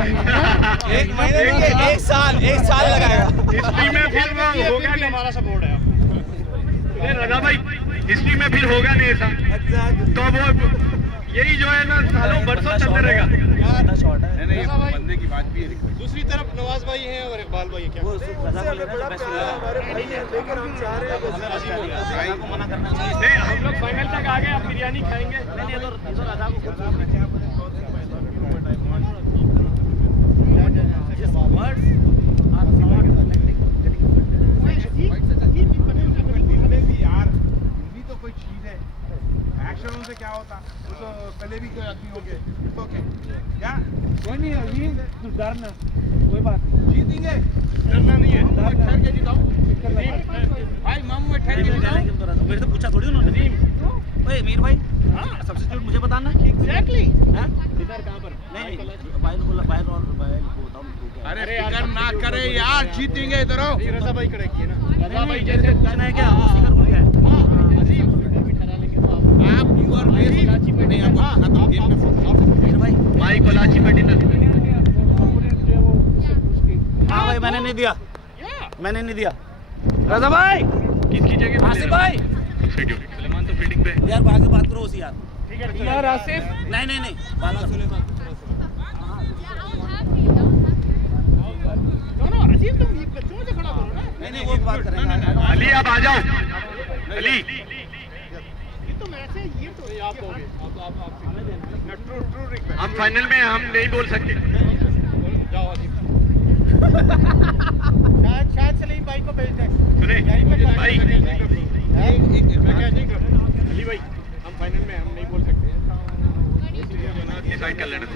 एक महीने में एक साल लगाएगा। हिस्ट्री में फिर वो होगा नहीं, हमारा सपोर्ट है आपको। रजा भाई हिस्ट्री में फिर होगा नहीं ऐसा, तो वो यही जो है ना सालों बरसों चलते रहेगा। नहीं बंदे की बात भी है। दूसरी तरफ नवाज भाई हैं और इकबाल भाई हैं, क्या वो बड़ा प्यार है हमारे भाई हैं, लेकिन हम चाह रहे हैं को मना करना चाहिए। नहीं, हम लोग फाइनल तक आ गए, अब बिरयानी खाएंगे। हिंदी तो कोई चीज है, एक्शन से क्या होता, वो तो पहले भी कोई आदमी होंगे। ओके क्या कोई नहीं अभी तू डरना, कोई बात नहीं, जीतेंगे, डरना नहीं है। ठहर के जीताओ भाई, मामू में ठहर के जीताओ। मेरे से पूछा थोड़ी उन्होंने। ओए मीर भाई, सब्स्टिट्यूट मुझे बताना। एग्जैक्टली। हां इधर कहां पर? नहीं बाइल को बताओ। अरे फिकर ना करे यार, जीतेंगे इधर आओ। रजा भाई खड़े किए ना, रजा भाई जैसे कहना है क्या वो स्पीकर भूल गया है। आप यूर वेरी नहीं, आप खत्म गेम में मीर भाई भाई कोलाची पे डिनर। हां भाई मैंने नहीं दिया रजा भाई। किसकी जगह आसिफ भाई सलेमान तो फील्डिंग पे। यार आगे बात करो उसी यार। ठीक है यार आसिफ। नहीं बात करो सुलेमान। अजीब, तुम ये बच्चों से खड़ा करो ना। नहीं वो बात करेंगे। अली अब आ जाओ। अली ये तो मैच है, ये तो आप दोगे। ट्रू हम फाइनल में हम नहीं बोल सकते। जाओ अजीब। शायद सलीम भाई को भेज दें। सुने भाई, अली भाई हम फाइनल में हम नहीं बोल सकते, डिसाइड कर लेना।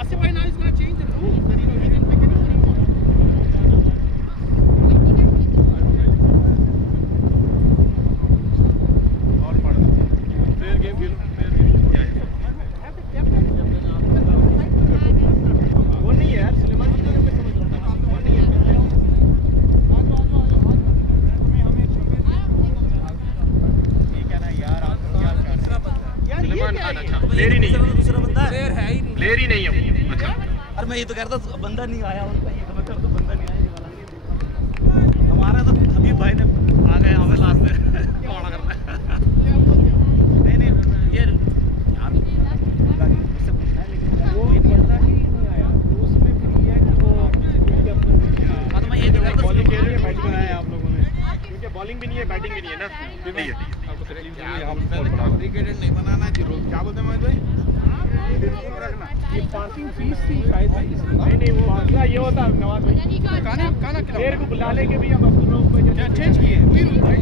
आसिफ भाई now is gonna change the rules, you know, he can pick it up anymore. और पढ़ फेयर गेम खेलो, फेयर गेम वो नहीं है यार, सुलेमान की जगह पे समझ रहा हूं, वो नहीं है ठीक है ना यार। आप क्या यार ये क्या है? प्लेयर ही नहीं है, दूसरा बंदा है, प्लेयर ही नहीं है वो। अच्छा अरे मैं ये तो कह रहा था बंदा नहीं आया उनका, ये तो मैं कह रहा था बंदा नहीं आया ये वाला। हमारा तो हबीब भाई ने आ गए हमें लास्ट में कौड़ा करना है। नहीं ये यार मुझसे पूछना है, लेकिन वो बंदा ही नहीं आया तो उसमें फिर ये है कि वो हाँ तो मैं ये तो कह रहा था बॉलिंग खेल रही है, बैटिंग बनाया आप लोगों ने, क्योंकि बॉलिंग भी नहीं है बैटिंग भी नहीं है ना। नहीं है कॉम्प्लिकेटेड नहीं बनाना चाहिए। क्या बोलते हैं मोहित भाई? ये पार्किंग फीस थी शायद। नहीं वो मसला ये होता है नवाज भाई, खाना प्लेयर को बुला लेके भी हम अपने लोग पे क्या चेंज किए वही रूल है।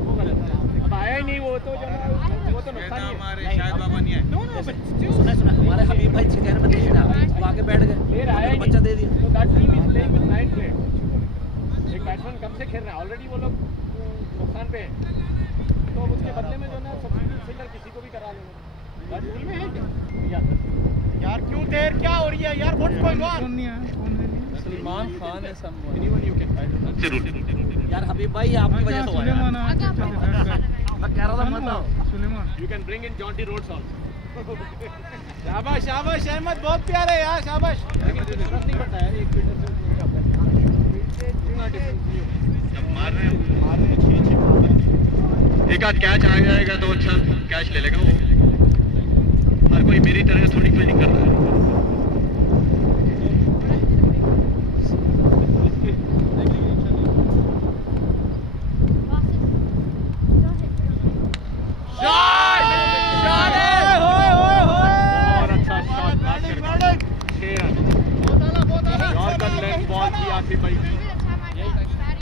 वो गलत है, अब आया ही नहीं वो तो जो है वो तो नुकसान ही हमारे शायद बाबा नहीं आए। सुना हमारे हबीब भाई कहने में नहीं था, वो आगे बैठ गए, प्लेयर आया ही बच्चा दे दिया। तो that team is playing with 9 players. एक बैट्समैन कम से खेल रहा है, ऑलरेडी वो लोग नुकसान पे हैं, तो उसके बदले में जो है ना सब्स्टिट्यूट फिलर किसी को भी करा लेंगे। बात टीम में है क्या यार? क्यों देर क्या हो रही है यार? What's going on? Salman Khan है समवन, एनीवन यू कैन। जरूर यार हबीब भाई आपकी वजह से हुआ यार। मैं कह रहा था मत आओ। You can bring in Jonty Rhodes also. शाबाश शाबाश अहमद, बहुत प्यारे यार, शाबाश। लेकिन फर्क नहीं पड़ता है, एक फील्डर से इतना डिफरेंस नहीं होगा। जब मार रहे हैं 6 एक आध कैच आ जाएगा तो अच्छा कैच ले लेगा वो। हर कोई मेरी तरह थोड़ी फील्डिंग कर रहा है।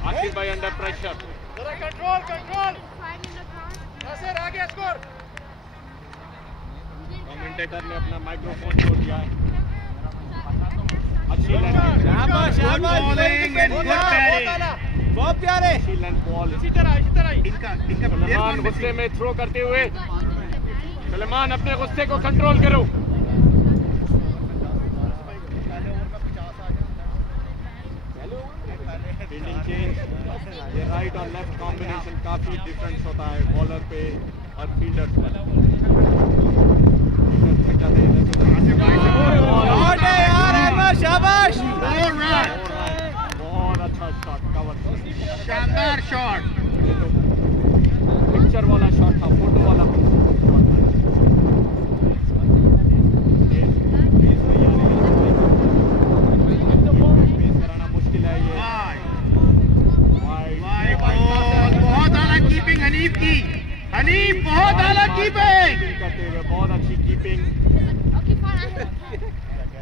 आसिफ भाई अंडर प्रेशर, जरा कंट्रोल नसर आगे स्कोर। कमेंटेटर ने अपना माइक्रोफोन छोड़ दिया है। अच्छी बहुत प्यारे बॉल, इसी तरह सलमान गुस्से में थ्रो करते हुए। सलमान अपने गुस्से को कंट्रोल करो। फील्डिंग चेंज, ये राइट और लेफ्ट कॉम्बिनेशन काफी डिफरेंस होता है बॉलर पे और फील्डर्स पर। फील्डर्स पे क्या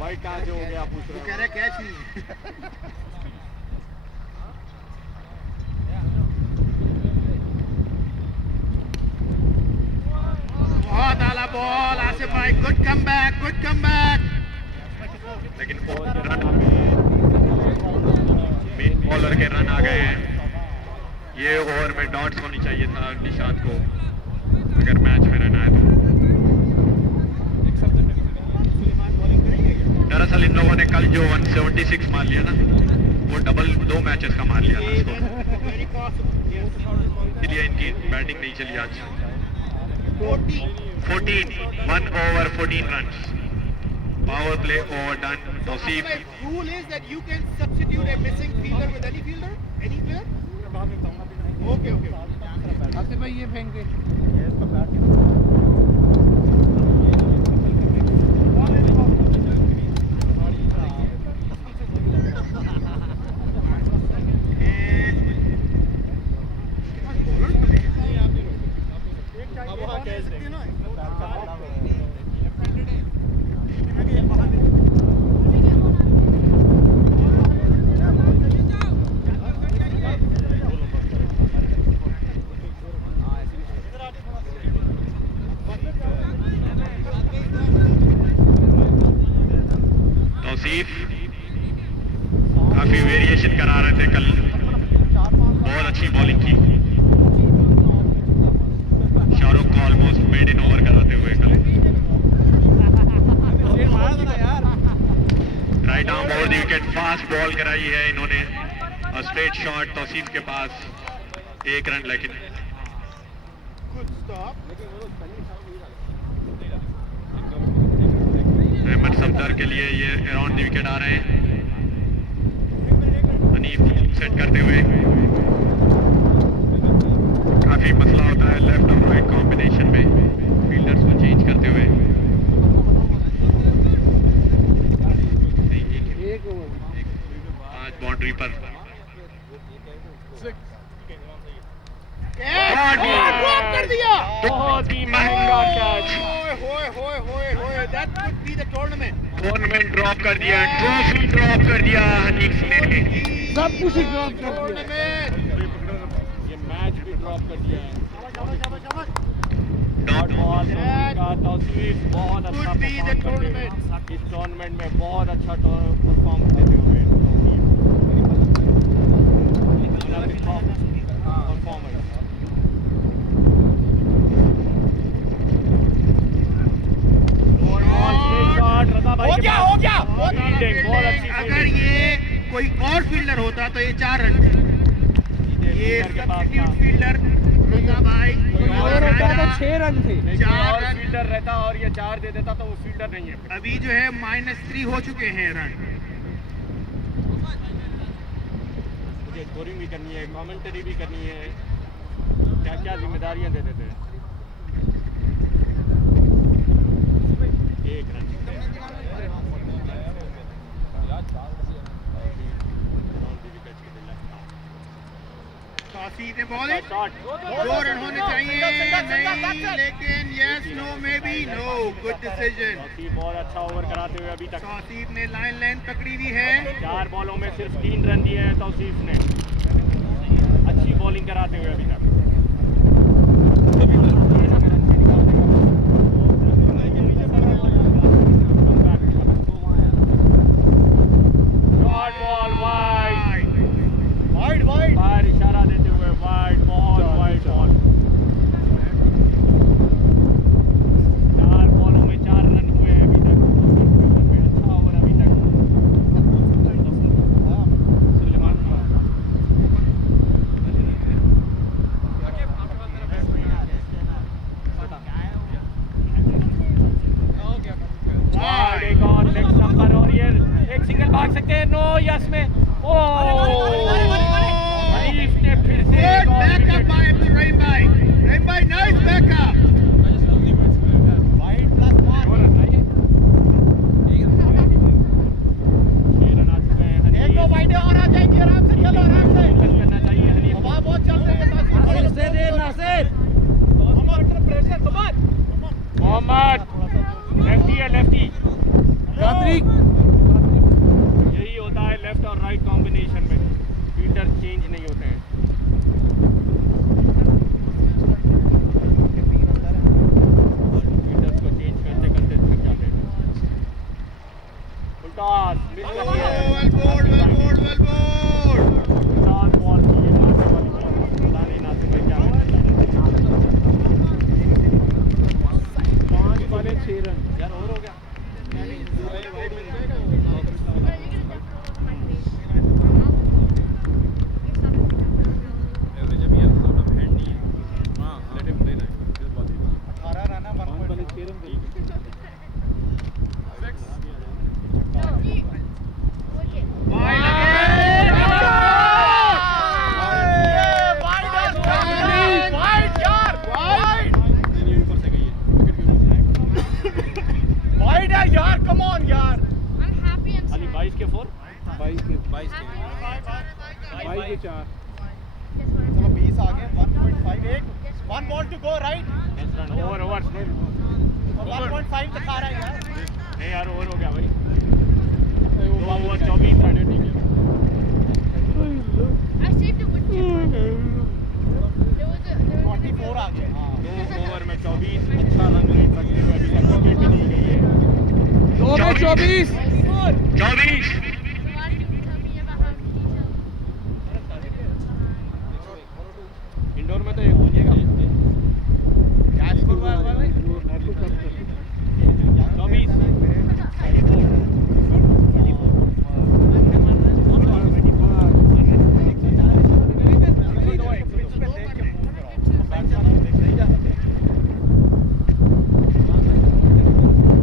वाइट कहाँ से हो गया आप पूछ रहे हो? कह रहे कैच नहीं है। बहुत आला बॉल आसिफ भाई, गुड कमबैक, गुड कमबैक। लेकिन मेन बॉलर के रन आ गए हैं। ये ओवर में डॉट्स होनी चाहिए था निशांत को अगर मैच में रहना है तो। दरअसल इन लोगों ने कल जो 176 मार लिया ना, वो डबल 2 मैचेस का मार लिया था इसलिए इनकी बैटिंग नहीं चली आज। 1 over 14 runs. Power play over done. Tawseef. Rule is that you can substitute a missing fielder with any fielder, any player. Okay, okay. Asif भाई ये फेंक दे। तौसीफ काफी वेरिएशन करा रहे थे कल, बहुत अच्छी बॉलिंग की। शाहरुख को ऑलमोस्ट मेड इन ओवर कराते हुए कल। Right arm over the wicket, fast ball कराई है इन्होंने और स्ट्रेट शॉट तौसीफ के पास, 1 रन लेकिन। अहमद सफदर के लिए ये अराउंड द विकेट आ रहे हैं। हनीफ सेट करते हुए, काफी मसला होता है लेफ्ट और राइट कॉम्बिनेशन में फील्डर्स को चेंज करते हुए। 5 बाउंड्री पर ड्रॉप कर दिया। बहुत ही महंगा catch, That could be the tournament. Tournament drop कर दिया, ट्रॉफी ड्रॉप कर दिया हनीफ ने। सब कुछ ही ड्रॉप कर दिया। ये मैच भी ड्रॉप कर दिया है। डॉट बॉल का तौसीफ बहुत अच्छा Could be the परफॉर्म करते हुए, tournament. इस टूर्नामेंट में बहुत अच्छा परफॉर्म करते हुए परफॉर्मेंस। हो गया, हो गया। बहुत अच्छी अगर ये कोई और फील्डर होता तो ये 4 रन थे। ये सब्स्टिट्यूट फील्डर रजा भाई और होता तो 6 रन थे। 4 रन फील्डर रहता और ये 4 दे देता तो वो फील्डर नहीं है। अभी जो है -3 हो चुके हैं रन। मुझे स्कोरिंग भी करनी है, कमेंटरी भी करनी है, क्या क्या जिम्मेदारियां दे देते हैं। 1 रन काफी ने बॉल 2 रन होने चाहिए, नहीं लेकिन yes no maybe no, good decision. Tauseef बहुत अच्छा ओवर कराते हुए अभी तक तौसीफ ने लाइन लेंथ पकड़ी हुई है। 4 बॉलों में सिर्फ 3 रन दिए हैं तौसीफ ने, अच्छी बॉलिंग कराते हुए अभी तक। बाहर इशारा देते हुए वाइड, बहुत वाइड बॉल। 4 बॉलों में 4 रन हुए हैं अभी तक, अच्छा ओवर अभी तक। सुलेमान वाइड, एक और लेग स्टंपर और ये एक सिंगल भाग सकते हैं। नो यस में हनीफ ने फिर से Good backup by Abdul Rahim bhai. Rahim bhai, nice backup. Wide plus 5 run आइए, 6 रन आ चुके हैं। हनीफ एक दो वाइड और आ जाएंगे, आराम से खेलो, आराम से। फोकस करना चाहिए हनीफ को। हवा बहुत चल रही है। नासिर से दे, नासिर। मोहम्मद लेफ्टी है, लेफ्टी। गांत्री नहीं होते हैं। फील्डर्स को चेंज करते करते थक जाते हैं। फुल टॉस मिस कर दिया है। वेल बोल्ड टॉस बॉल की ये नासिर वाली बॉल। पता नहीं नासिर भाई क्या करना चाह रहे हैं। 5 बॉले 6 रन यार और हो गया। यार कम ऑन यार। अली 22 के 4 22 के 4 चलो 20 आ गए। 1.58 1 ball to go right. Run over 1.5 दिखा रहा है यार। नहीं यार ओवर हो गया भाई। 2 over 24 run. I saved the wood chip. There was a 24 आ गए। 2 ओवर में 24 अच्छा रन रेट रखते हुए अभी तक विकेट भी नहीं गई है। 2 में 24 24 So why did you tell me about how indoor में तो ये हो जाएगा। क्या स्कोर हुआ है भाई? 24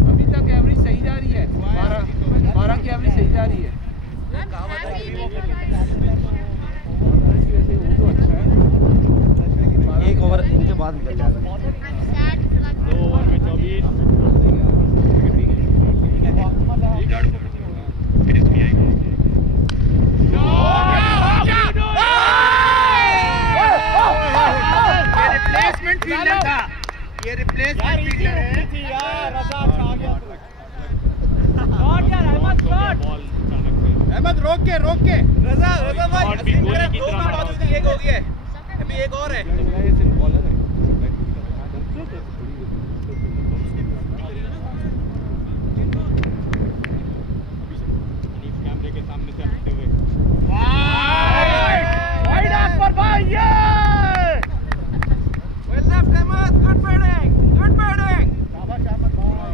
अभी तक एवरेज सही जा रही है। 12 की एवरेज सही जा रही है। I'm happy because वैसे वो तो अच्छा है। एक ओवर इनके बाद निकल जाएगा। I'm sad because I'm 2 over में 24 फिनिश नहीं आएगी। रिप्लेसमेंट फील्डर था। ये यार रिप्लेसमेंट इजी फील्डर है। रोकनी थी यार। रजा छा गया तू। शॉट यार अहमद शॉट। बॉल अचानक से अहमद रोक के रजा भाई शॉट भी गोली की तरह मारा। एक हो गया है। अभी एक और है। बॉलर है। अनीफ कैमरे के सामने से हटते हुए वाइड पर भाई ये well left Ahmed good batting शाबाश अहमद भाई।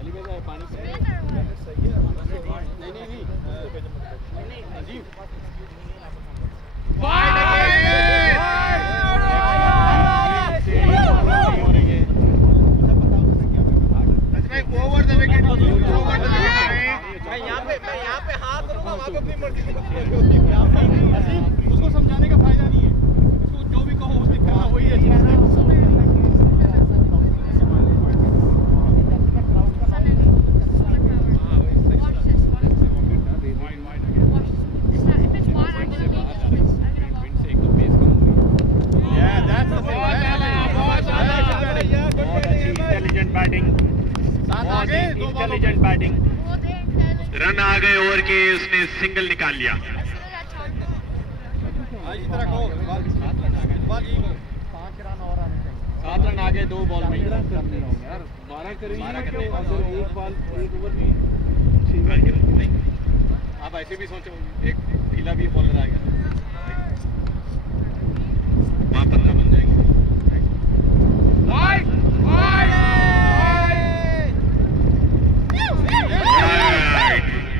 अली भाई पानी से spin or what? नहीं अजीब ओवर द विकेट मैं यहाँ पे हाथ करूँगा वहाँ पे अपनी मर्जी उसको समझाने का फायदा नहीं है। उसको जो भी कहो उसने करना वही है। Watch this. Watch this. It's not, if it's wide, I'm gonna make it like this. I'm gonna walk. से एक तो पेस कम हुई। Yeah, that's the thing. बहुत अच्छी इंटेलिजेंट बैटिंग। बहुत intelligent batting. Oh, they're intelligent. Run आ गए over के, उसने सिंगल निकाल लिया। Let's look at that target. आज इतना कहो 5 रन और आने चाहिए। 7 रन आगे 2 बॉल में यार 12 करेंगे तो अगर एक ओवर भी आप ऐसे भी सोचो एक ढीला भी बॉलर आएगा वहाँ 15 बन जाएंगे। वाइड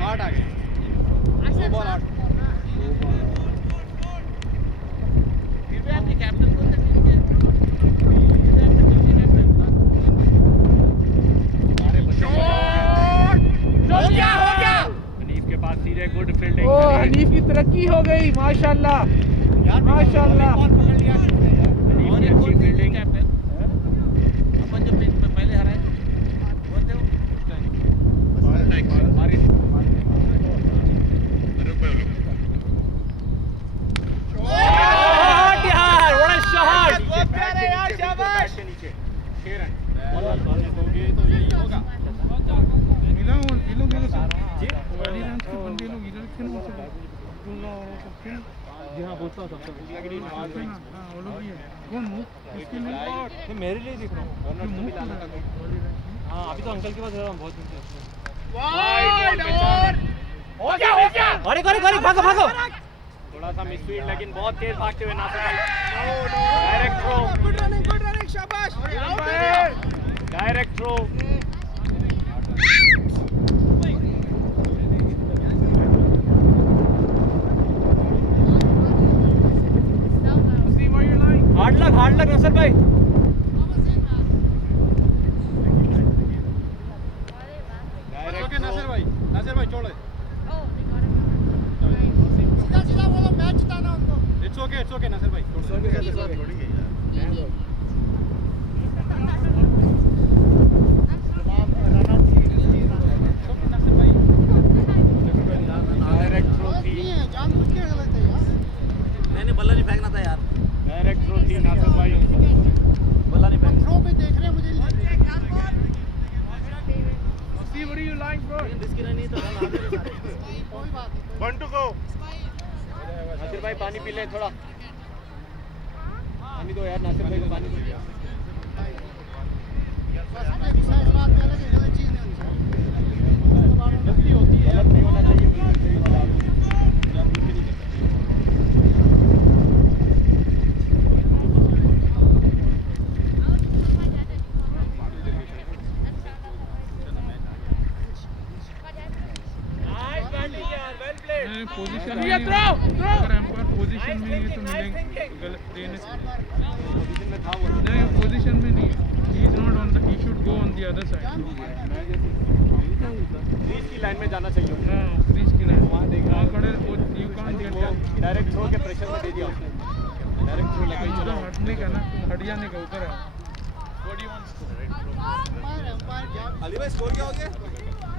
आठ आ गए। I said ball out. five. फिर भी आपके कैप्टन को हो गया। अनीफ के पास सीधे गुड फील्डिंग। ओ हनीफ की तरक्की हो गई माशाल्लाह माशाल्लाह। अनीफ की अच्छी फील्डिंग। अपन जब पहले हराए बोलते हो शॉट यार, व्हाट अ शॉट। बहुत प्यारे यार, शाबाश। 6 रन मिला वो ये लोग जी वाली रन के बंदे लोग इधर खेल नहीं सकते अब्दुल्ला और सब खेल जी हाँ बोलता था सब हां वो लोग भी है कौन मुंह किसके लिए मैं मेरे लिए देख रहा हूँ हाँ अभी तो अंकल के पास बहुत हो गया अरे भागो भागो थोड़ा सा मिसफील्ड लेकिन बहुत तेज भागते हुए नासिर भाई डायरेक्ट थ्रो गुड रनिंग शाबाश डायरेक्ट थ्रो हार्ड लग नसर भाई डायरेक्ट नसर भाई छोड़ सीधा बोलो मैच जिताना उनको इट्स ओके नसर भाई छोड़ डायरेक्ट थ्रो थी जानबूझ के गलत है यार नहीं बल्ला नहीं फेंकना था यार डायरेक्ट थ्रो थी नासिर भाई बल्ला नहीं फेंकना थ्रो पे देख रहे हैं मुझे See what are you like bro इसकी नहीं तो कोई बात नहीं one to go नासिर भाई पानी पी ले थोड़ा पानी दो यार नासिर भाई को पानी दो बस एक साइड बात पहले की गलत चीज नहीं होनी चाहिए गलती होती है गलत नहीं होना चाहिए बिल्कुल सही वाला जानबूझ के नहीं करता पोजीशन में अगर एम्पायर पोजीशन में नहीं है तो मिलेंगे गलत देने से पोजीशन में था वो नहीं पोजीशन में नहीं he is not on the he should go on the other side crease की लाइन में जाना चाहिए हां क्रीज की लाइन वहां देख रहा खड़े you can't get direct throw के प्रेशर में दे दिया उसने डायरेक्ट थ्रो लगा उधर हटने का ना हट जाने का उधर है अली भाई स्कोर क्या हो गया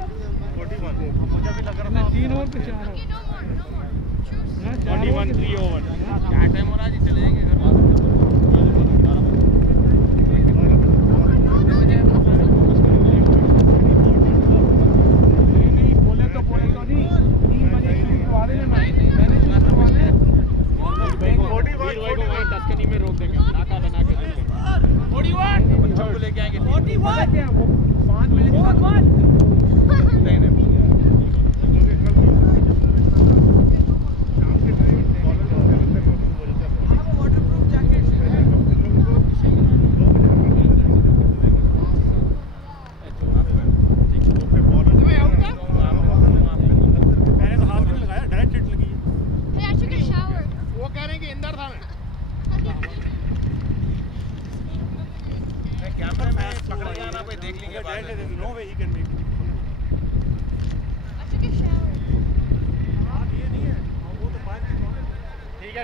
41 मुझे भी लग रहा था 3 ओवर पे 4 ओवर 41 3 ओवर क्या टाइम हो रहा है जी चले जाएंगे घर नहीं बोले तो नहीं 3 बजे शूट करवा लेना मैंने शूट करवा ले वीर भाई को वहीं टस्कनी में रोक देंगे नाका बना के देंगे 41 बच्चों को लेके आएंगे 41 क्या वो 5 मिनट नहीं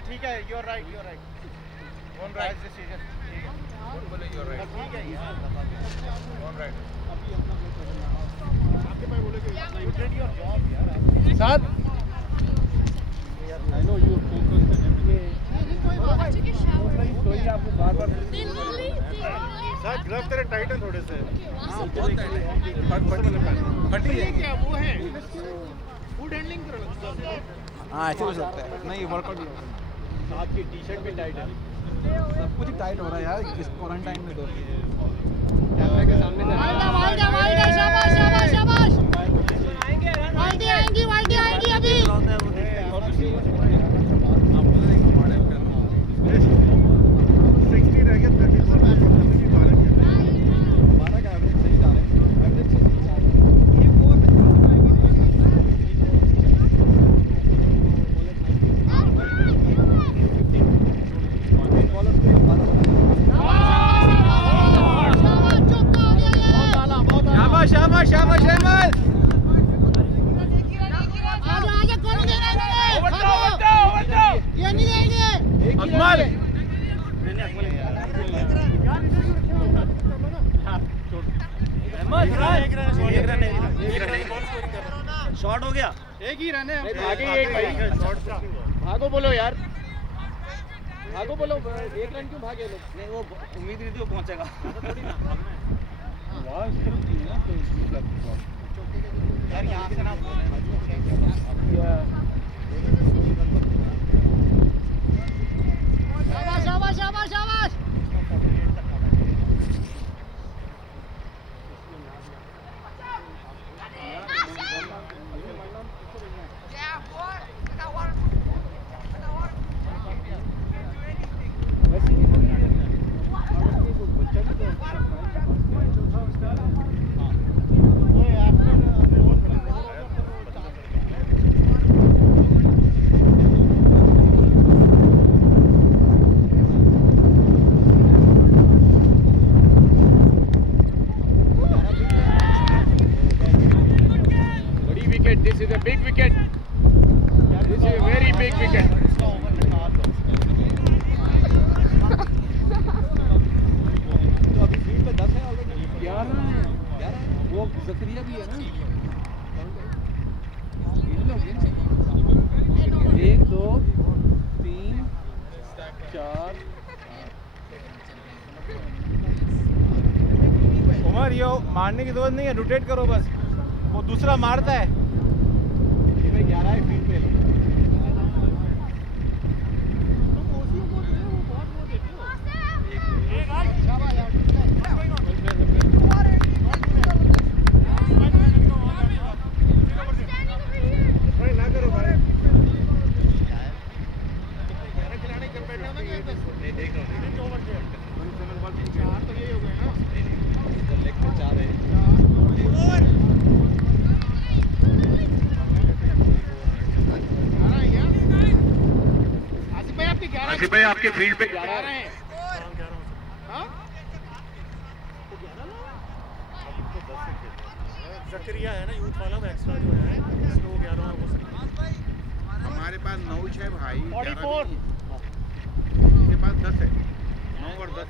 ठीक है you are right one right decision बोले यू आर राइट ठीक है यार वन राइट अभी अपना आपके भाई बोले कि यू डिड योर जॉब यार साथ आई नो यू फोकस कोई आपको बार-बार साथ ग्लव तेरे टाइट है थोड़े से बहुत फटी है क्या वो है फूड हैंडलिंग करो हां ऐसे हो सकता है नहीं वर्कआउट साथ की टी-शर्ट भी टाइट है सब कुछ टाइट हो रहा है यार इस क्वारंटाइन में तो कैमरे के सामने वाइड शाबाश आएंगी अभी 60 रह गया 34 12 का एवरेज सही जा रहा है एवरेज सही जा रहा है एक ओवर में शाबाश अहमद आजा कौन देना है ये नहीं देंगे अकमल शॉट हो गया एक ही रन है भागे एक भाई भागो बोलो यार भागो बोलो एक रन क्यों भागे लोग नहीं वो उम्मीद नहीं थी वो पहुंचेगा big wicket. This is a very big wicket. तो अभी फील्ड पे 10 है ऑलरेडी. 11 है. वो जकरिया भी है ना. 1 2 3 4. उमर ये मारने की जरूरत नहीं है, रोटेट करो बस. वो दूसरा मारता है. ये भाई 11 है फील्ड पे. आसिफ भाई आपके फील्ड पे जकरिया है ना यूथ वाला, वो एक्स्ट्रा जो है इसलिए वो 11 हो सकता है. हमारे पास 9 है भाई. 44. इसके पास 10 है. 9 और 10.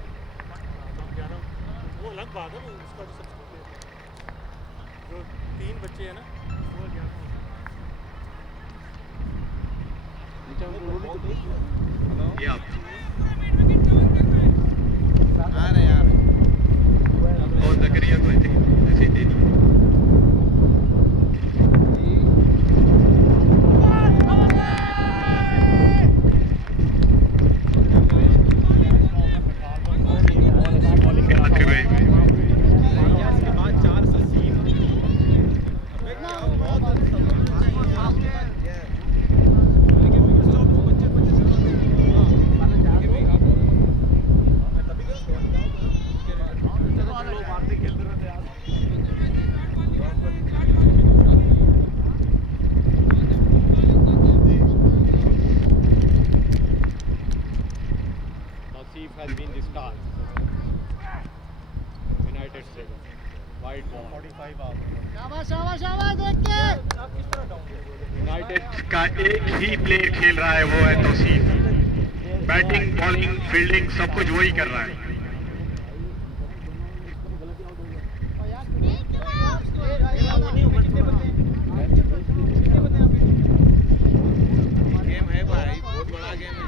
11 वो अलग बात है. उसका जो सब्सिट्यूट जो 3 बच्चे हैं ना वो 11 ये आप आ रहे यार. और जकरिया को ऐसे ऐसे दे दो. Has been the star. United States. Wide ball. 45 out. शाबाश शाबाश शाबाश देख के. United का एक ही प्लेयर खेल रहा है, वो है तौसीफ. बैटिंग, बॉलिंग, फील्डिंग सब कुछ वही कर रहा है. गेम है भाई, बहुत बड़ा गेम है.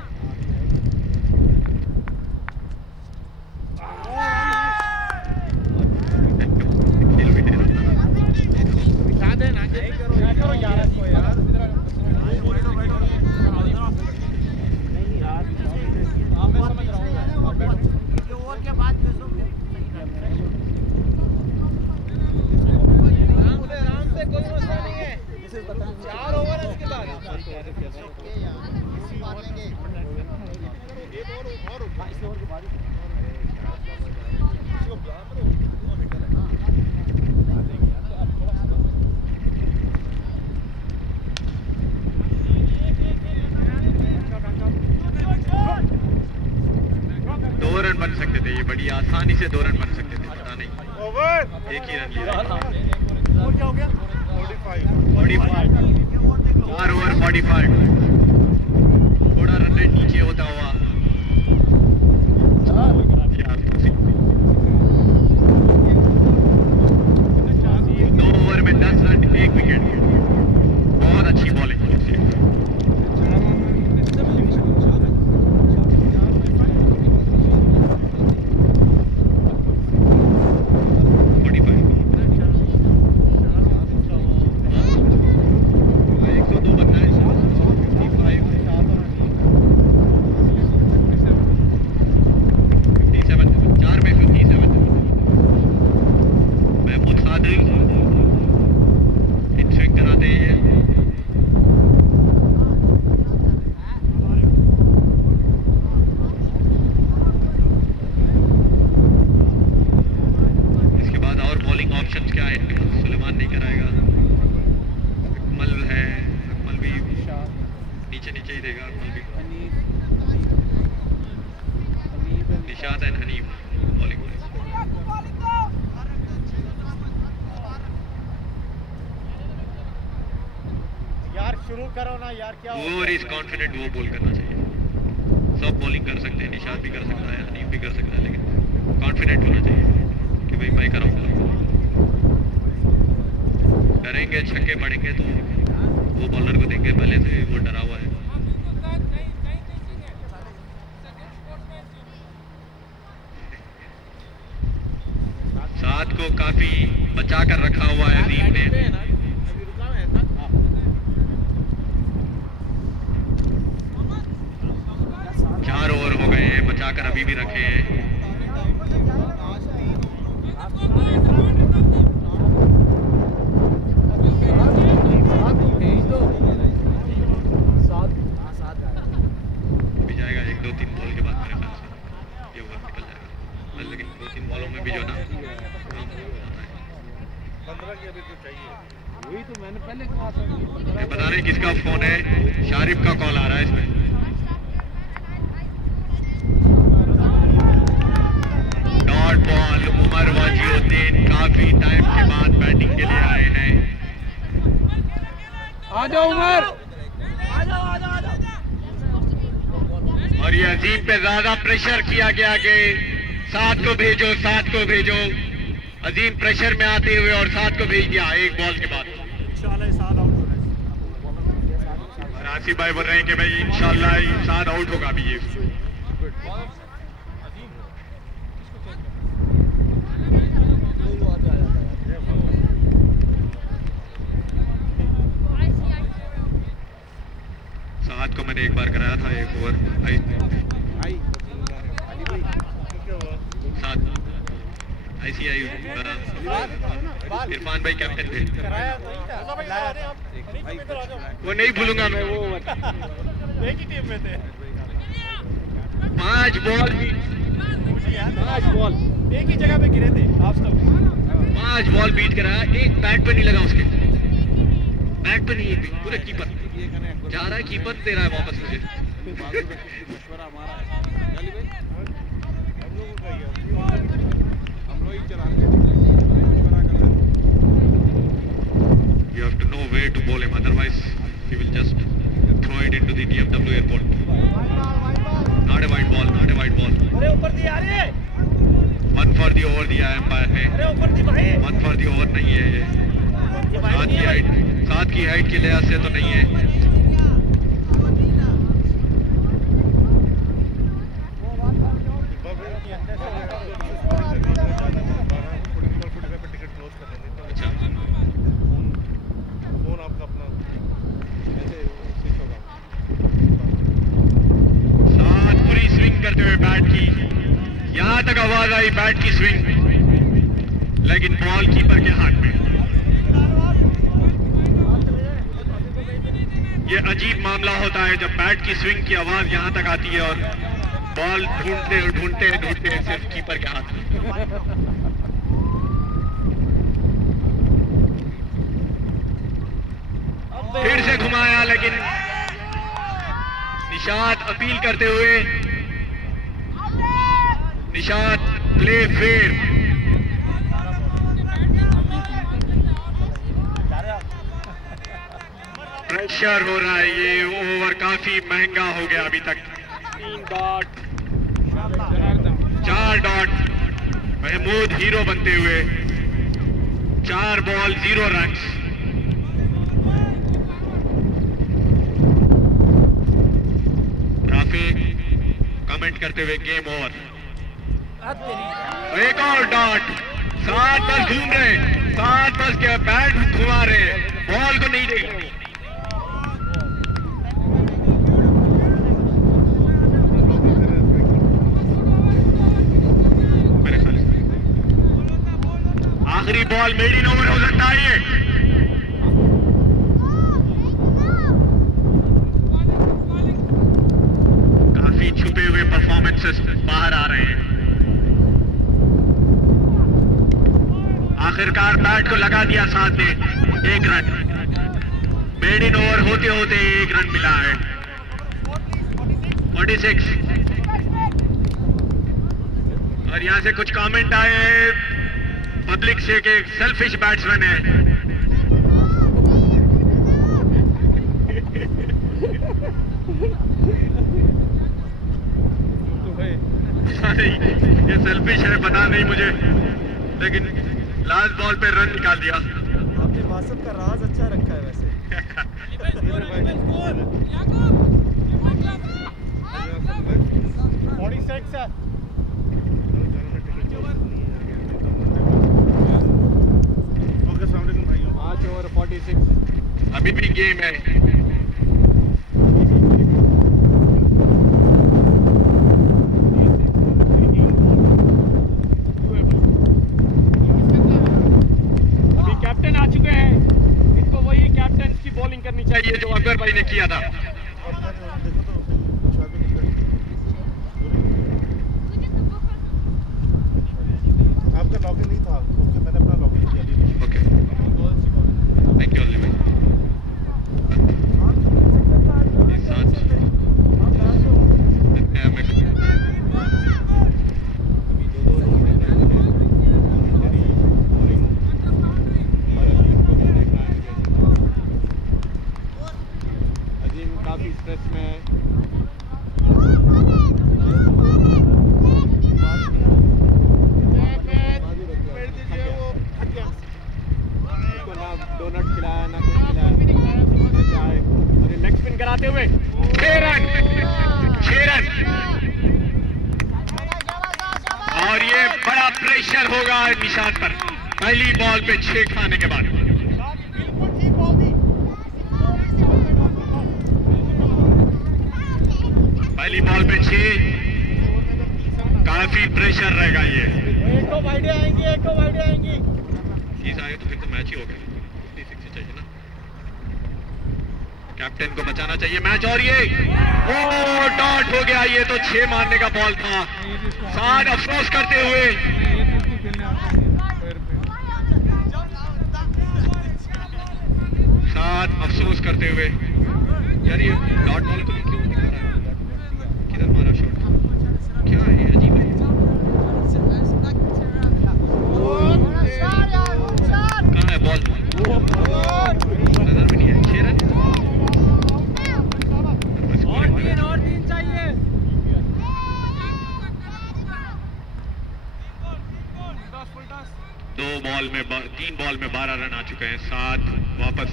बन सकते थे, ये बड़ी आसानी से 2 रन बन सकते थे. पता नहीं एक ही रन लिया. 45 4 ओवर 45. थोड़ा रन रेट नीचे होता हुआ 2 ओवर में 10 रन 1 विकेट. बहुत अच्छी bowling. Nishat and Hanif bowling. शुरू करो ना यार, क्या हो और इस कॉन्फिडेंट वो बॉल करना चाहिए। सब बॉलिंग कर सकते हैं, निशात भी कर सकता है, हनीफ भी कर सकता है, लेकिन कॉन्फिडेंट होना चाहिए कि भाई मैं कराऊंगा। डरेंगे, छक्के पड़ेंगे तो वो बॉलर को देंगे, पहले से वो डरा हुआ है। साथ को काफी बचा कर रखा हुआ है अजीम ने। अभी रुका है था। 4 ओवर हो गए हैं, बचाकर अभी भी रखे हैं। अभी जाएगा 1-2-3 बॉल के बाद मेरे ख्याल से ये ओवर निकल जाएगा, लेकिन 2-3 बॉलों में भी जो ना 15 की अभी तो चाहिए। वही तो मैंने पहले कहा था। ये बता रहे किसका फोन है, शारिफ का कॉल आ रहा है इसमें। डॉट बॉल, उमर वाजिउद्दीन काफी टाइम के बाद बैटिंग के लिए आए हैं। आ जाओ उमर। और ये अजीम पे ज्यादा प्रेशर किया गया कि साथ को भेजो, साथ को भेजो। अजीम प्रेशर में आते हुए और साथ को भेज दिया एक बॉल के बाद। इंशाल्लाह साथ आउट हो रहा है। राशिद भाई बोल रहे हैं कि भाई इंशाल्लाह साथ आउट होगा अभी ये। साथ को मैंने एक बार कराया था, एक ओवर साथ ICI इरफान भाई कैप्टन थे। वो नहीं भूलूंगा मैं, वो एक ही टीम में थे। 5 बॉल एक ही जगह पे गिरे थे आप सब। 5 बॉल बीट कराया, एक बैट पे नहीं लगा उसके, बैट पे नहीं, पूरे कीपर जा रहा है, कीपर दे रहा है वापस मुझे। You have to know where to bowl him, otherwise he will just throw it into the DFW airport. Not a wide ball, not a wide ball. अरे ऊपर दी आ रही है। 1 for the over दिया है एम्पायर ने। अरे ऊपर दी भाई। 1 for the over नहीं है ये। साथ की हाइट के लिहाज से तो नहीं है। अच्छा, फोन आपका अपना ऐसे स्विच होगा। साथ पूरी स्विंग करते हुए बैट की, यहां तक आवाज आई बैट की स्विंग, लेकिन बॉल कीपर के हाथ में। ये अजीब मामला होता है जब बैट की स्विंग की आवाज यहां तक आती है और बॉल ढूंढते ढूंढते ढूंढते सिर्फ कीपर के हाथ में। फिर से घुमाया, लेकिन निशात अपील करते हुए, निशात प्ले फेयर। प्रेशर हो रहा है, ये ओवर काफी महंगा हो गया अभी तक। 4 डॉट, महमूद हीरो बनते हुए 4 बॉल 0 रन। कमेंट करते हुए गेम ओवर। एक और डॉट, 7 बस घूम रहे, 7 बस के बैट घुमा रहे, बॉल को नहीं देख रहे। मेरे ख्याल से आखिरी बॉल मेड इन ओवर हो सकता है ये। छुपे हुए परफॉर्मेंसेस बाहर आ रहे हैं। आखिरकार बैट को लगा दिया साथ ने, 1 रन। मेड इन ओवर होते होते 1 रन मिला है। 46। और यहां से कुछ कमेंट आए पब्लिक से कि सेल्फिश बैट्समैन है। सेल्फिश है पता नहीं मुझे, लेकिन लास्ट बॉल पे रन निकाल दिया। आपने वासफ का राज अच्छा रखा है वैसे। ओके, अस्सलाम वालेकुम भाइयों। 5 ओवर 46। अभी भी गेम है। अभी कैप्टन आ चुके हैं, इनको वही कैप्टन की बॉलिंग करनी चाहिए जो अकबर भाई ने किया था। देखो तो शादी नहीं करनी। आपका लॉगिन नहीं था। ओके, मैंने अपना लॉगिन किया नहीं। ओके, थैंक यू अली भाई। अजीम काफी स्ट्रेस में है। इसको ना डोनट खिलाया ना कुछ खिलाया, चाय। और ये लेग स्पिन कराते हुए 6 रन, 6 रन। और ये बड़ा प्रेशर होगा निशान पर, पहली बॉल पे 6 खाने के बाद। पहली बॉल पे 6, काफी प्रेशर रहेगा ये। एक तो वाइडे आएंगी। 30 आए तो फिर तो मैच ही हो गया। 56 ही चाहिए ना, कैप्टन को बचाना चाहिए मैच। और ये ओ डॉट हो गया, ये तो 6 मारने का बॉल था। साथ अफसोस करते हुए, साथ अफसोस करते हुए, यार ये डॉट बॉल को क्यों दिखा रहा है? किधर मारा शॉट? क्या है ये, अजीब है। कहाँ है बॉल? नजर में नहीं है। 6 रन और तीन चाहिए। 3 बॉल में 12 रन आ चुके हैं। 7 वापस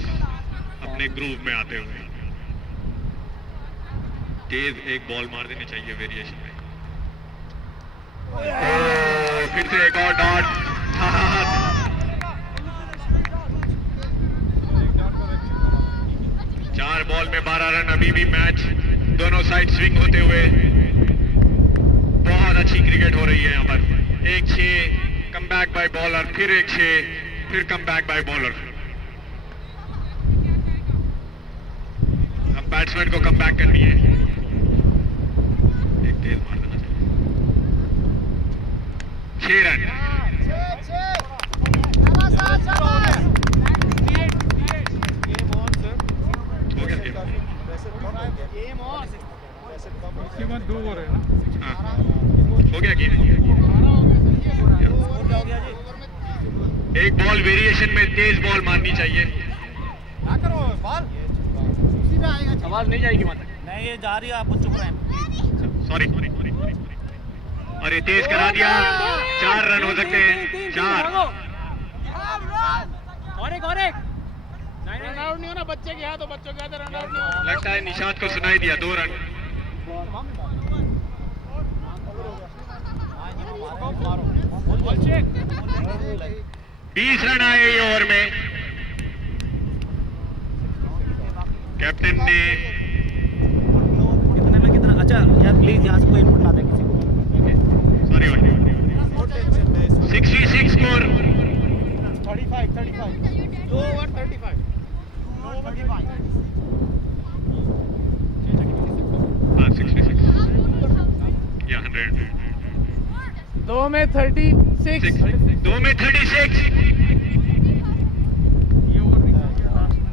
अपने ग्रूव में आते हुए। तेज एक बॉल मार देनी चाहिए वेरिएशन में। फिर से एक और डॉट। 4 बॉल में 12 रन। अभी भी मैच दोनों साइड स्विंग होते हुए। बहुत अच्छी क्रिकेट हो रही है यहाँ पर। एक 6 कम बैक बाय बॉलर, फिर एक 6, फिर कम बैक बाय बॉलर। अब बैट्समैन को कम बैक करनी है। एक तेज मार देना चाहिए। 6 रन। हो गया गेम। उसके बाद 2 ओवर है ना। हाँ, हो गया गेम। एक बॉल वेरिएशन में तेज बॉल मारनी चाहिए। आवाज नहीं जाएगी वहां तक। नहीं, ये जा रही है, आप चुप रहें। सॉरी। और ये तेज करा दिया। 4 रन हो सकते हैं। 4। और एक रन आउट नहीं होना, बच्चे के हाथ तो बच्चों के हाथ रन आउट नहीं होना। लगता है निशात को सुनाई दिया। 2 रन। 20 रन आए ये ओवर में। कैप्टन ने कितने में कितना? अच्छा यार प्लीज यहाँ से कोई इनपुट ना दे किसी को। Sorry 66 score. 35 2 ओवर 35 हाँ 66 या 100। 2 में 36 2 में 36। ये ओवर नहीं किया लास्ट में।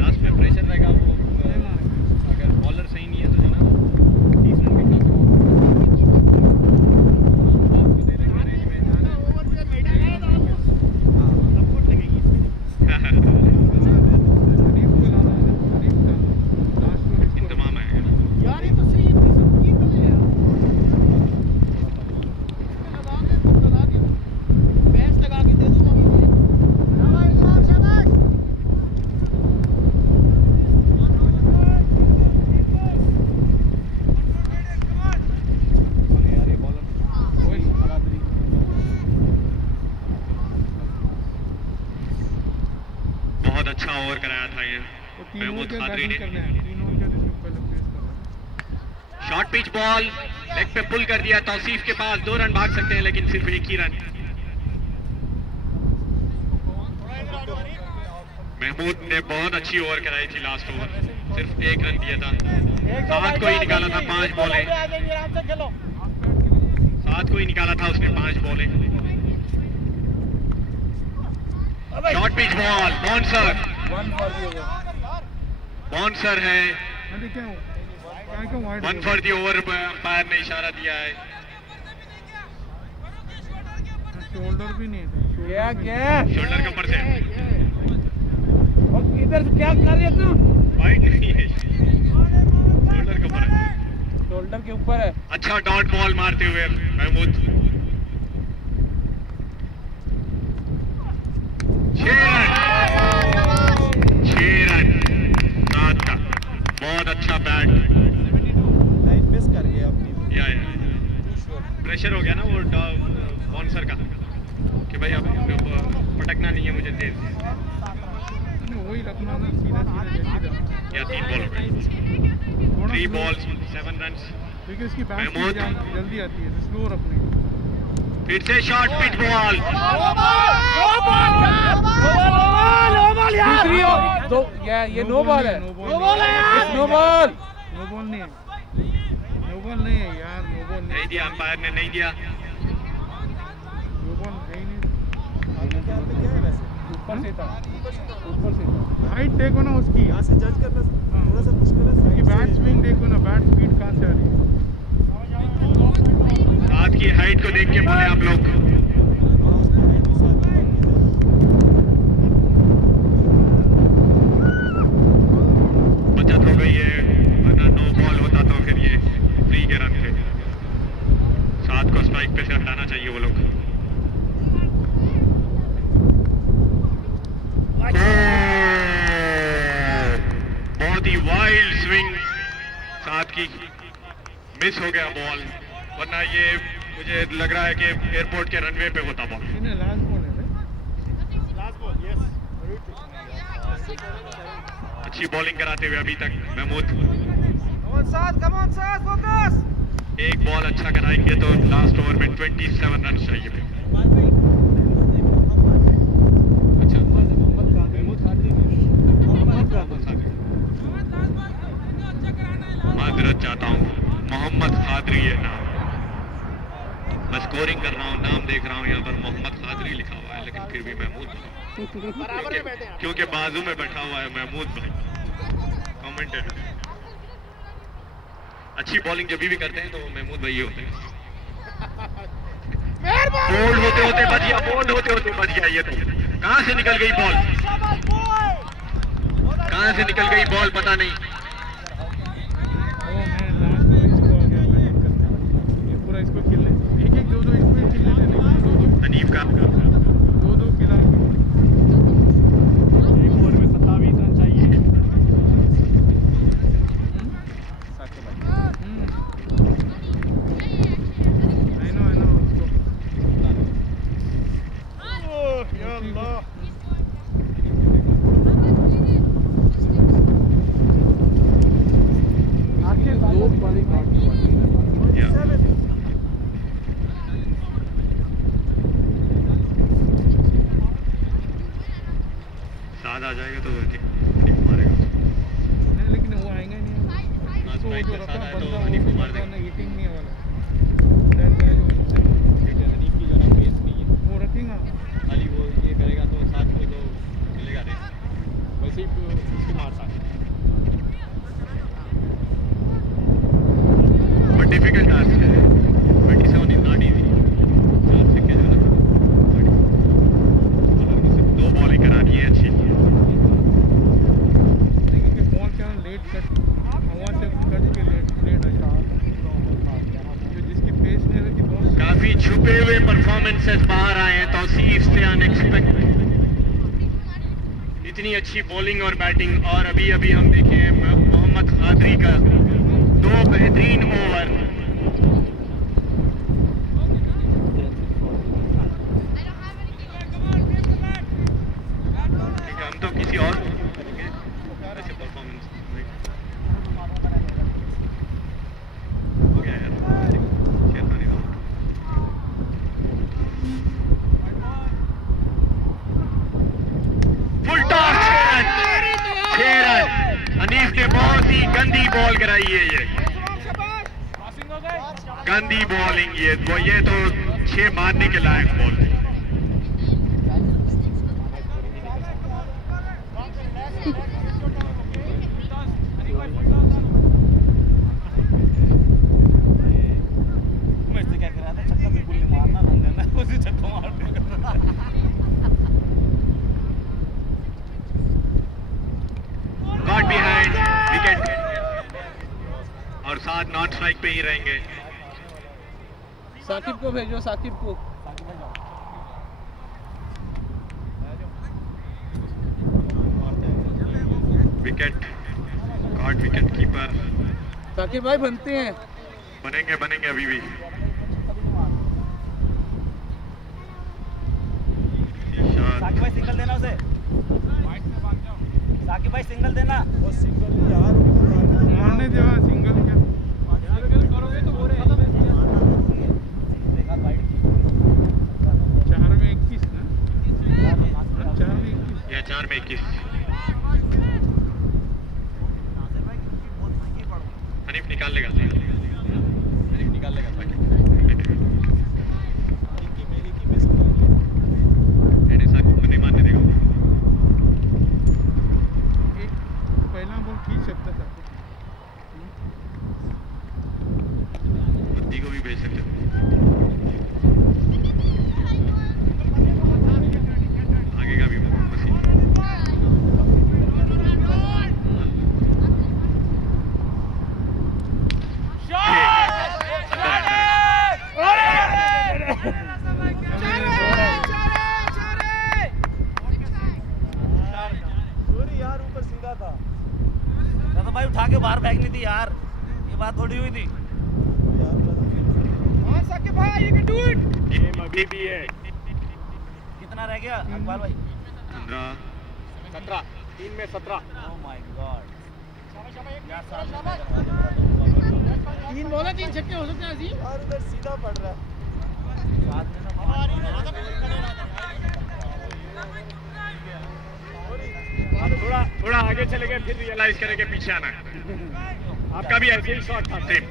लास्ट में प्रेशर रहेगा वो। अगर बॉलर सही नहीं है तो जो ना 30 रन भी खा आपको दे देंगे रेंज में। गरीब को लाना है ना, गरीब का लास्ट में इसको। इंतमाम है। यार ये तो सही है, सब ठीक है यार। अच्छा ओवर कराया था ये वो 3 ओवर महमूद क्या खादरी बैटिंग ने। करने हैं, 3 ओवर क्या इसको पहले फेस करना है। शॉर्ट पिच बॉल लेग पे पुल कर दिया तौसीफ के पास, 2 रन भाग सकते हैं लेकिन सिर्फ एक ही रन। महमूद ने बहुत अच्छी ओवर कराई थी लास्ट ओवर, सिर्फ 1 रन दिया था। 7 को ही निकाला था 5 बॉलें, 7 को ही निकाला था उसने 5 बॉलें। Short pitch ball bouncer, 1 for the over. Bouncer है। मैं देखे क्या wide 1 for the over umpire ने इशारा दिया है। शोल्डर भी नहीं था। क्या क्या शोल्डर के ऊपर से इधर से क्या कर रहे हो तुम? वाइड नहीं है, शोल्डर के ऊपर है। शोल्डर के ऊपर है। अच्छा डॉट बॉल मारते हुए महमूद। 6 रन 7 का, बहुत अच्छा बैट। लाइन मिस कर गया अपनी या प्रेशर हो गया ना वो बाउंसर का कि भाई अब पटकना नहीं है मुझे तेज। वही रखना ना, सीधा सीधा जल्दी रखना। या 3 बॉल हो गए, 3 balls 7 runs। क्योंकि इसकी बैट महमूद। जल्दी आती है, स्लो रखनी। फिर से शॉर्ट पिच बॉल, दूसरी ओवर दो ये नो बॉल है। नो बॉल नो बॉल नहीं है यार। नो बॉल नहीं है यार, नो बॉल नहीं दिया अंपायर ने, नहीं दिया। नो बॉल है ही नहीं। ऊपर से था, ऊपर से था। हाइट देखो ना उसकी, यहाँ से जज करना थोड़ा सा मुश्किल है। उसकी बैट स्विंग देखो ना, बैट स्पीड कहाँ से आ रही है। साथ की हाइट को देख के बोले आप लोग। बचत हो गई है, वरना नो बॉल होता तो फिर ये फ्री के रन थे। 7 को स्ट्राइक पे से हटाना चाहिए वो लोग। बहुत ही वाइल्ड स्विंग 7 की, मिस हो गया बॉल, वरना ये मुझे लग रहा है कि एयरपोर्ट के रनवे पे होता बॉल। इन्हें लास्ट बॉल है रे। अच्छी बॉलिंग कराते हुए अभी तक महमूद। कम ऑन साथ फोकस। एक बॉल अच्छा कराएंगे तो लास्ट ओवर में 27 रन चाहिए। अच्छा माजरत चाहता हूँ, मोहम्मद खादरी है नाम। मैं स्कोरिंग कर रहा हूँ, नाम देख रहा हूँ यहाँ पर मोहम्मद खादरी लिखा हुआ है, लेकिन फिर भी महमूद क्योंकि बाजू में बैठा हुआ है महमूद भाई कमेंटेटर। अच्छी बॉलिंग जब भी करते हैं तो महमूद भाई ही होते हैं। बोल्ड होते होते बच गया, बोल्ड होते होते बच गया। ये तो कहां से निकल गई बॉल, कहां से निकल गई बॉल पता नहीं। पूरा इसको खेलने, एक एक दो दो इसको ही खेलने देने, दो दो हनीफ का दो दो खिला। एक ओवर में 27 रन चाहिए। I know उसको। या अल्लाह। आखिर दो बॉलिंग साथ आ जाएगा तो हनीफ मारेगा। नहीं, लेकिन वो आएंगे नहीं। इसको स्ट्राइक जो के रखा साथ आए तो बंदा, हनीफ को वो मार बंदा देंगे। ना हिटिंग नहीं वाला। That guy जो हनीफ की जो ना पेस नहीं है, वो रखेगा। खाली वो ये करेगा तो 7 को तो चलेगा रेस। वैसे ही उसकी मार सकते हैं। बट डिफिकल्ट टास्क है, 27 इज नॉट इजी। 4 छक्के जो है ना, सिर्फ 2 बॉलिंग करानी है अच्छी। लेकिन कि बॉल क्या लेट कट, हवा से कट के लेट आता है। जो जिसकी पेस नहीं रहती बॉल काफी छुपे हुए परफॉर्मेंसेस बाहर आए हैं तौसीफ से, अनएक्सपेक्टेड। इतनी अच्छी बॉलिंग और बैटिंग, और अभी अभी हम देखे हैं मोहम्मद खादरी का 2 बेहतरीन ओवर। ठीक है, हम तो किसी और गंदी बॉल कराई है ये, पासिंग हो गई। गंदी बॉलिंग ये तो 6 मारने के लायक बॉल थी। मैं इससे क्या कर रहा था, छक्का बिल्कुल नहीं मारना, रन देना, उसी छक्का मारने का। गॉट बिहाइंड विकेट, और 7 नॉट स्ट्राइक पे ही रहेंगे। साकिब को भेजो, साकिब को। Wicket, got wicket keeper. Saqib भाई बनते हैं। बनेंगे अभी भी। साकिब भाई सिंगल देना उसे, साकिब भाई सिंगल देना। मारने देवा सिंगल क्या करोगे तो हो रहे देखा वाइड 4 में 21 ना 4 में 21 या 4 में 21। हनीफ निकाल लेगा, हनीफ निकाल लेगा। नहीं मारने देगा। पहला बॉल खींच सकता था। बुद्धि को भी भेज सकते हैं। आगे का भी मसीह। यार ऊपर सीधा था, तो भाई उठा के बाहर फेंकनी थी यार, ये बात थोड़ी हुई थी। साकिब भाई you can do it. Game अभी भी है। कितना रह गया अकबाल भाई? 15, 17, 3 में 17। ओह माय गॉड, 3 बॉल है, 3 छक्के हो सकते हैं अजीम। यार उधर सीधा पड़ रहा है। साथ में ना थोड़ा आगे चले गए, फिर रियलाइज करेंगे पीछे आना है। आपका भी ऐसे ही शॉट था सेम,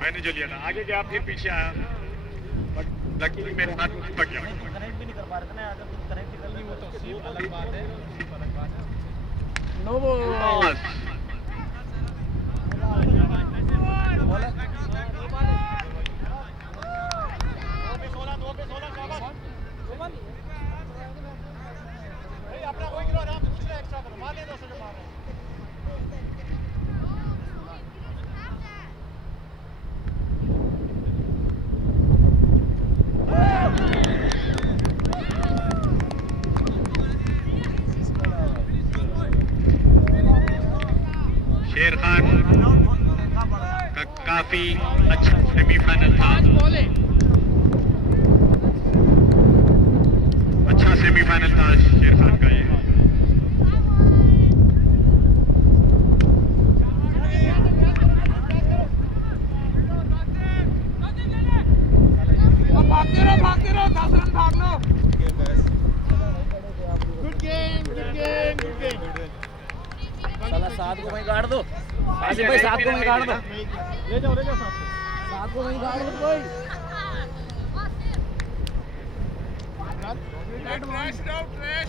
मैंने जो लिया था, आगे गया फिर पीछे आया, बट लकीली मेरे साथ चिपक गया। कनेक्ट भी नहीं कर पा रहे थे ना, अगर तुम कनेक्ट कर ली वो तो सीप अलग बात है। No ball. शेर खान का काफी अच्छा सेमीफाइनल था, अच्छा सेमीफाइनल था शेर खान का ये। भागते रहो 10 रन भाग लो। Good game, good game, good game. साला 7 को वहीं गाड़ दो, आसिफ भाई 7 को वहीं गाड़ दो, ले जाओ 7 को वहीं गाड़ दो कोई। Trash out, trash.